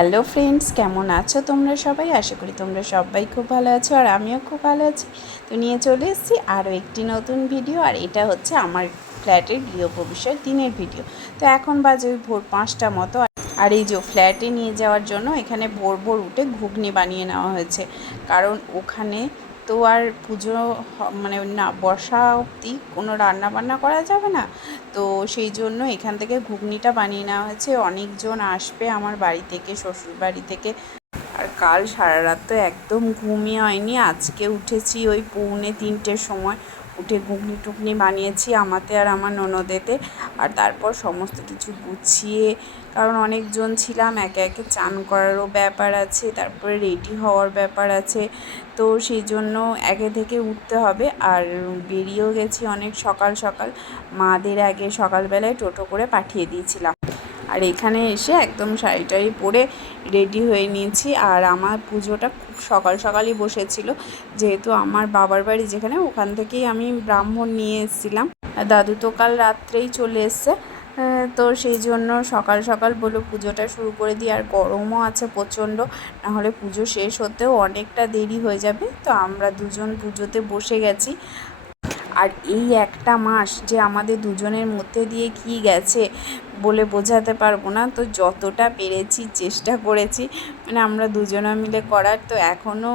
Hello friends কেমন আছো তোমরা সবাই? আশা করি তোমরা সবাই খুব ভালো আছো আর আমিও খুব ভালো আছি। তো নিয়ে চলে এসেছি আরও একটি নতুন ভিডিও আর এটা হচ্ছে আমার ফ্ল্যাটের গৃহপ্রবেশের দিনের ভিডিও তো এখন বাজে ভোর পাঁচটা মতো, আর এই যে ফ্ল্যাটে নিয়ে যাওয়ার জন্য এখানে ভোর ভোর উঠে ঘুগনি বানিয়ে নেওয়া হয়েছে। কারণ ওখানে তো আর পুজো মানে না, বর্ষা অবধি কোনো রান্না বান্না করা যাবে না। তো সেই জন্য এখান থেকে ঘুগনিটা বানিয়ে নেওয়া হয়েছে। অনেকজন আসবে আমার বাড়ি থেকে, শ্বশুর বাড়ি থেকে। আর কাল সারা রাত তো একদম ঘুমিয়ে হয়নি। আজকে উঠেছি ওই পৌনে তিনটের সময়। উঠে ঘুগনি টুকনি বানিয়েছি আমাতে আর আমার ননদেতে। আর তারপর সমস্ত কিছু গুছিয়ে, কারণ অনেকজন ছিলাম, একে একে চান করারও ব্যাপার আছে, তারপরে রেডি হওয়ার ব্যাপার আছে। তো সেই জন্য একে থেকে উঠতে হবে। আর বেরিয়েও গেছি অনেক সকাল সকাল। মাদের আগে সকালবেলায় টোটো করে পাঠিয়ে দিয়েছিলাম। আর এখানে এসে একদম শাড়ি টাড়ি পরে রেডি হয়ে নিয়েছি। আর আমার পুজোটা খুব সকাল সকালই বসেছিল। যেহেতু আমার বাবার বাড়ি যেখানে, ওখান থেকেই আমি ব্রাহ্মণ নিয়ে এসেছিলাম। দাদু তো কাল রাত্রেই চলে এসছে। তো সেই জন্য সকাল সকাল বলে পুজোটা শুরু করে দিই। আর গরমও আছে প্রচণ্ড। নাহলে পুজো শেষ হতেও অনেকটা দেরি হয়ে যাবে। তো আমরা দুজন পুজোতে বসে গেছি। এই একটা মাস যে আমাদের দুজনের মধ্যে দিয়ে কি গেছে বলে বোঝাতে পারব না। তো যতটা পেরেছি, চেষ্টা করেছি মানে আমরা দুজনে মিলে করার। তো এখনও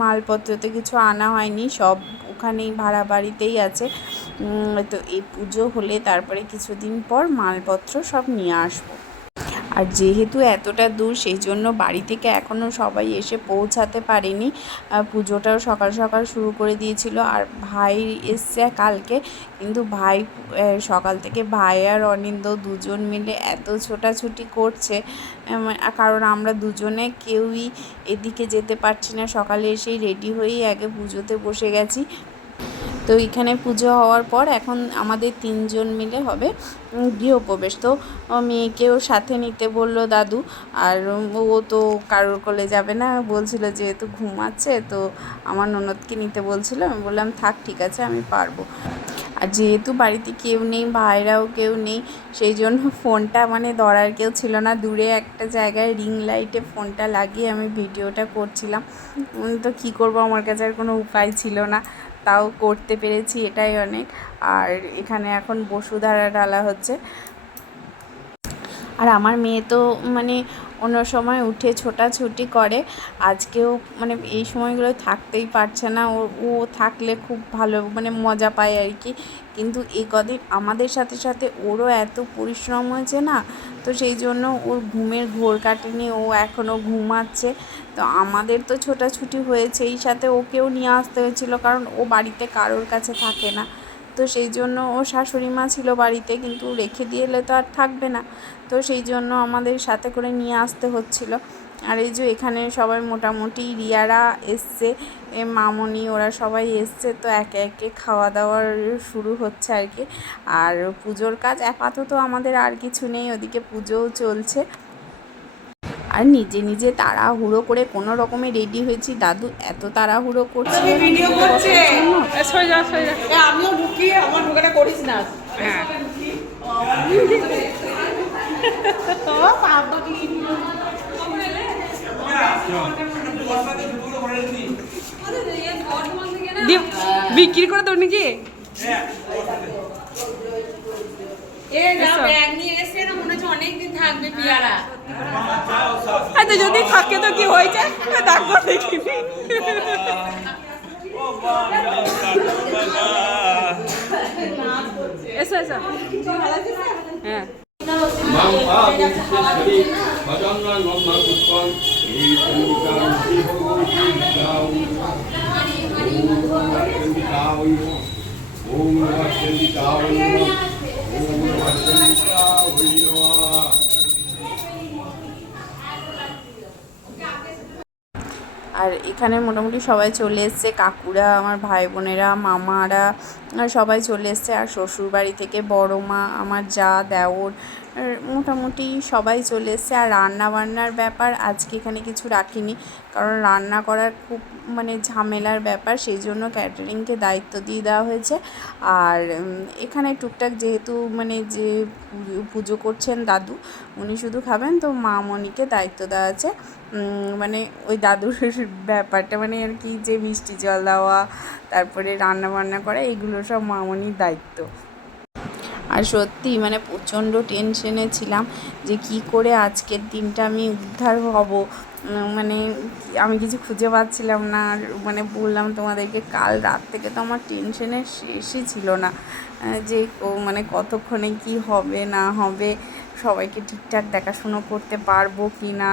মালপত্রতে কিছু আনা হয়নি, সব ওখানেই ভাড়া বাড়িতেই আছে। তো এই পুজো হলে তারপরে কিছুদিন পর মালপত্র সব নিয়ে আসব। আর যেহেতু এতটা দূর, সেই জন্য বাড়ি থেকে এখনও সবাই এসে পৌঁছাতে পারেনি। পুজোটাও সকাল সকাল শুরু করে দিয়েছিল। আর ভাই এসছে কালকে, কিন্তু ভাই সকাল থেকে ভাই আর অনিন্দ দুজন মিলে এত ছোটাছুটি করছে। কারণ আমরা দুজনে কেউই এদিকে যেতে পারছি না। সকালে এসেই রেডি হয়েই আগে পুজোতে বসে গেছি। তো এখানে পুজো হওয়ার পর এখন আমাদের তিনজন মিলে হবে গৃহপ্রবেশ। তো মেয়েকেও সাথে নিতে বলল দাদু, আর ও তো কারোর কোলে যাবে না। বলছিল যেহেতু ঘুমাচ্ছে তো আমার ননদকে নিতে বলছিল। আমি বললাম, থাক, ঠিক আছে, আমি পারব। আর যেহেতু বাড়িতে কেউ নেই, ভাইরাও কেউ নেই, সেই জন্য ফোনটা মানে ধরার কেউ ছিল না। দূরে একটা জায়গায় রিং লাইটে ফোনটা লাগিয়ে আমি ভিডিওটা করছিলাম। তো কী করব? আমার কাছে আর কোনো উপায় ছিল না। তাও করতে পেরেছি, এটাই অনেক। আর এখানে এখন বসুধারা ডালা হচ্ছে। আর আমার মেয়ে তো মানে অন্য সময় উঠে ছোটাছুটি করে। আজকেও মানে এই সময়গুলো থাকতেই পারছে না। ও ও থাকলে খুব ভালো মানে মজা পায় আর কি। কিন্তু এই কদিন আমাদের সাথে সাথে ওরও এত পরিশ্রম হয়েছে না, তো সেই জন্য ওর ঘুমের ঘোর কাটেনি, ও এখনও ঘুমাচ্ছে। তো আমাদের তো ছোটাছুটি হয়েছে, এই সাথে ওকেও নিয়ে আসতে হয়েছিলো কারণ ও বাড়িতে কারোর কাছে থাকে না। তো সেই জন্য ও শাশুড়ি মা ছিল বাড়িতে, কিন্তু রেখে দিয়ে এলে তো আর থাকবে না। তো সেই জন্য আমাদের সাথে করে নিয়ে আসতে হচ্ছিল। আর এই যে এখানে সবাই মোটামুটি রিয়ারা এসছে মামনি, ওরা সবাই এসছে, তো একে একে খাওয়া দাওয়ার শুরু হচ্ছে আর কি। আর পুজোর কাজ আপাতত আমাদের আর কিছু নেই, ওদিকে পুজোও চলছে। আর নিজে নিজে তাড়াহুড়ো করে কোনো রকমে রেডি হয়েছি। দাদু এত তাড়াহুড়ো করছে। এ, আমিও ঢুকি আমার ঢোকাটা করিস না। হ্যাঁ। কি বিক্রি করে দেবো নাকি? এ ব্যাগ নিয়ে এসে না মনে হচ্ছে অনেকদিন থাকবে পিয়ারা। আচ্ছা যদি থাকে তো কি হয়েছে? ডাক করে দেখিনি এসো এসো। হ্যাঁ। মাং পাবুশ্রী ভজঙ্গং মম্মা পুষ্পং এই সঙ্গীতাং শিবগৌরীদাউ ওম নমঃ চন্ডিকায় নমঃ ওম নমঃ চন্ডিকায় নমঃ আর এখানে মোটামুটি সবাই চলে এসছে। কাকুরা, আমার ভাই বোনেরা মামারা সবাই চলে এসছে। আর শ্বশুরবাড়ি থেকে বড় মা, আমার যা, দেওর মোটামুটি সবাই চলে এসছে। আর রান্না বান্নার ব্যাপার আজকে এখানে কিছু রাখিনি। কারণ রান্না করার খুব মানে ঝামেলার ব্যাপার, সেই জন্য ক্যাটারিংকে দায়িত্ব দিয়ে দেওয়া হয়েছে। আর এখানে টুকটাক যেহেতু মানে যে পুজো- করছেন দাদু, উনি শুধু খাবেন, তো মামনিকে দায়িত্ব দেওয়া আছে। মানে ওই দাদুর ব্যাপারটা মানে আর কি যে মিষ্টি জল দেওয়া, তারপরে রান্না বান্না করা, এগুলো সব মামনির দায়িত্ব। আর সত্যি মানে প্রচণ্ড টেনশনে ছিলাম যে কি করে আজকের দিনটা আমি উদ্ধার হব। মানে আমি কিছু খুঁজে পাচ্ছিলাম না। আর মানে বললাম তোমাদেরকে, কাল রাত থেকে তো আমার টেনশনের শেষই ছিল না। যে মানে কতক্ষণে কি হবে, না হবে, সবাইকে ঠিকঠাক দেখাশুনো করতে পারব কি না?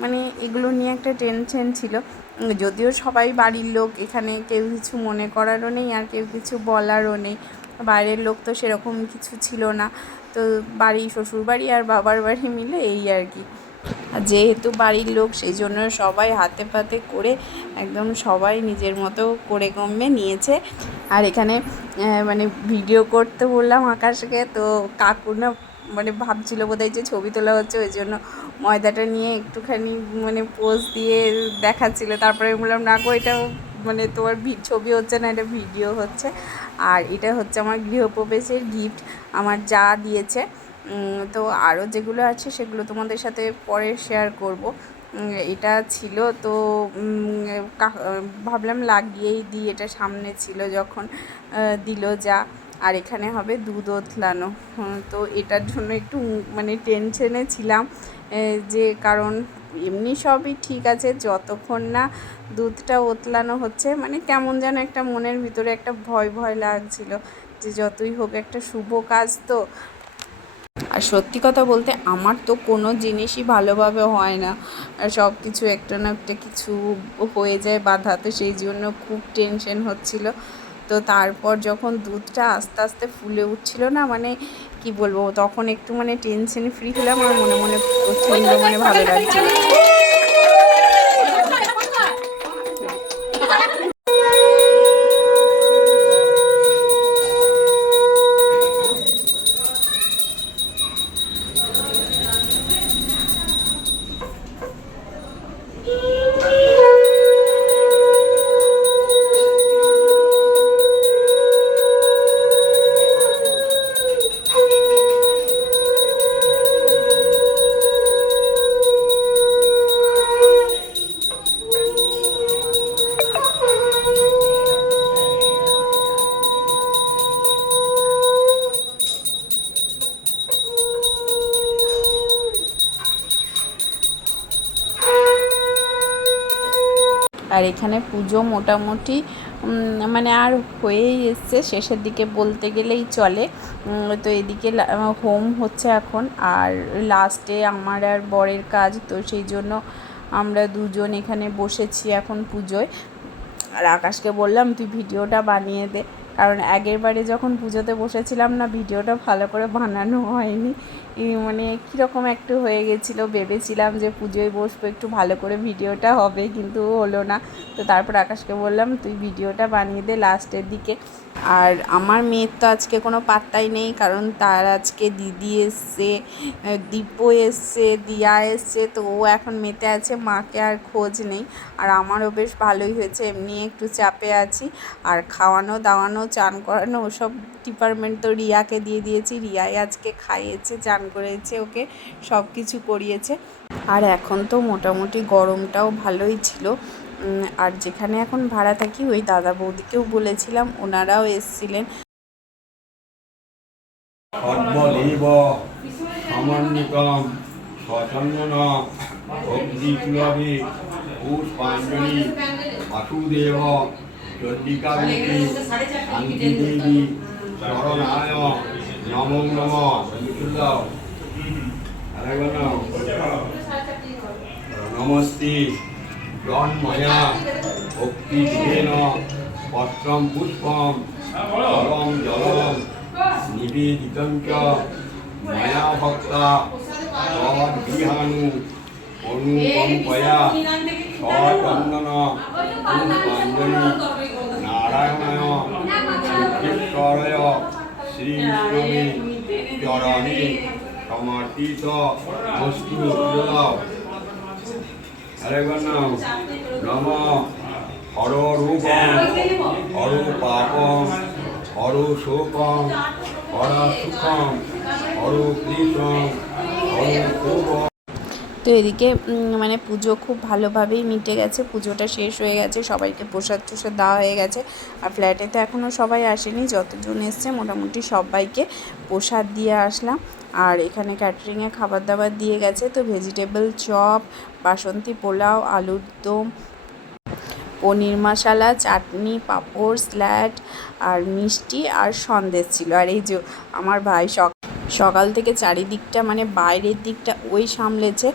মানে এগুলো নিয়ে একটা টেনশন ছিল। যদিও সবাই বাড়ির লোক, এখানে কেউ কিছু মনে করারও নেই আর কেউ কিছু বলারও নেই। বাইরের লোক তো সেরকম কিছু ছিল না। তো বাড়ি শ্বশুর বাড়ি আর বাবার বাড়ি মিলে এই আর কি। আর যেহেতু বাড়ির লোক, সেই জন্য সবাই হাতে পাতে করে একদম সবাই নিজের মতো করে কমবে নিয়েছে। আর এখানে মানে ভিডিও করতে বললাম আকাশকে, তো কাকু না মানে ভাবছিল বোধহয় যে ছবি তোলা হচ্ছে, ওই জন্য ময়দাটা নিয়ে একটুখানি মানে পোজ দিয়ে দেখাচ্ছিল। তারপরে বললাম, না গো, এটা মানে তোমার ছবি হচ্ছে না, এটা ভিডিও হচ্ছে। আর এটা হচ্ছে আমার গৃহপ্রবেশের গিফট আমার যা দিয়েছে। তো আরও যেগুলো আছে সেগুলো তোমাদের সাথে পরে শেয়ার করব। এটা ছিল তো ভাবলাম লাগিয়েই দিই, এটা সামনে ছিল যখন দিল যা। আর এখানে হবে দুধ ওতলানো। তো এটার জন্য একটু মানে টেনশনে ছিলাম যে কারণ এমনি সবই ঠিক আছে, যতক্ষণ না দুধটা ওতলানো হচ্ছে মানে কেমন যেন একটা মনের ভিতরে একটা ভয় ভয় লাগছিল যে যতই হোক একটা শুভ কাজ তো। আর সত্যি কথা বলতে আমার তো কোনো জিনিসই ভালোভাবে হয় না। আর সব কিছু একটা না একটা কিছু হয়ে যায় বাধা, তো সেই জন্য খুব টেনশন হচ্ছিল। তো তারপর যখন দুধটা আস্তে আস্তে ফুলে উঠছিল না মানে কি বলব তখন একটু মানে টেনশন ফ্রি হলাম আর মনে মনে প্রচণ্ড মানে ভালো লাগছিল আর এখানে পুজো মোটামুটি মানে আর হয়েই এসছে। শেষের দিকে বলতে গেলেই চলে। তো এদিকে হোম হচ্ছে এখন। আর লাস্টে আমার আর বরের কাজ, তো সেই জন্য আমরা দুজন এখানে বসেছি এখন পুজোয়। আর আকাশকে বললাম, তুই ভিডিওটা বানিয়ে দে। কারণ আগের বারে যখন পুজোতে বসেছিলাম না, ভিডিওটা ভালো করে বানানো হয়নি। মানে কীরকম একটু হয়ে গেছিল ভেবেছিলাম যে পুজোয় বসবো, একটু ভালো করে ভিডিওটা হবে, কিন্তু হলো না। তো তারপর আকাশকে বললাম, তুই ভিডিওটা বানিয়ে দে লাস্টের দিকে। আর আমার মেয়ের তো আজকে কোনো পাত্তাই নেই, কারণ তার আজকে দিদি এসছে দীপও এসছে, দিয়া এসছে, তো ও এখন মেতে আছে, মাকে আর খোঁজ নেই। আর আমারও বেশ ভালোই হয়েছে, এমনি একটু চাপে আছি। আর খাওয়ানো, দাওয়ানো, চান করানো, ওসব ডিপার্টমেন্ট তো রিয়াকে দিয়ে দিয়েছি। রিয়াই আজকে খাইয়েছে, চান করেছে, ওকে সব কিছু করিয়েছে। আর এখন তো মোটামুটি গরমটাও ভালোই ছিল। আর যেখানে এখন ভাড়া থাকি, ওই দাদা বৌদিকেও বলেছিলাম, ওনারাও এসছিলেন। সচন্দন ভক্তিকুলভে পুষ্পাঞ্জলি, বাসুদেব চন্ডিকাবিকে শান্তিদেবী চরণায় নমো নম নমস্তে। জন্ময়া ভক্তিভেন পত্রম পুষ্পম জলম জলম নিবেদিতং চ ময়া ভক্তা তদ্বিহানু অনুকম্পয়া সচন্দন পুষ্পাঞ্জলি নারায়ণায় সিদ্ধেশ্বরায় শ্রীবিষ্ণবে চরণে সমার্পিত বস্তু আরেকবার নাম নম হর রূপম হর পাপম হর শোকম হর সুখম হর কৃষ্ণম হর তো এদিকে মানে পুজো খুব ভালোভাবেই মিটে গেছে। পুজোটা শেষ হয়ে গেছে, সবাইকে প্রসাদ টসাদ দেওয়া হয়ে গেছে। আর ফ্ল্যাটে তো এখনও সবাই আসেনি, যতজন এসছে মোটামুটি সবাইকে প্রসাদ দিয়ে আসলাম। আর এখানে ক্যাটারিংয়ে খাবার দাবার দিয়ে গেছে, তো ভেজিটেবল চপ, বাসন্তী পোলাও, আলুর দম, পনির মশালা, চাটনি, পাঁপড় স্ল্যাট আর মিষ্টি আর সন্দেশ ছিল। আর এই যে আমার ভাই সক- সকাল থেকে চারিদিকটা মানে বাইরের দিকটা ওই সামলেছে।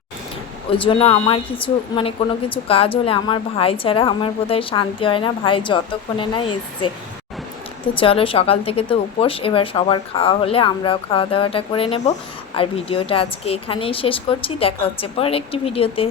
ওই জন্য আমার কিছু মানে কোনো কিছু কাজ হলে আমার ভাই ছাড়া আমার বোধহয় শান্তি হয় না। ভাই যতক্ষণে না এসছে। তো চলো সকাল থেকে তো উপোস, এবার সবার খাওয়া হলে আমরাও খাওয়া দাওয়াটা করে নেব। আর ভিডিওটা আজকে এখানেই শেষ করছি। দেখা হচ্ছে পরের একটি ভিডিওতে।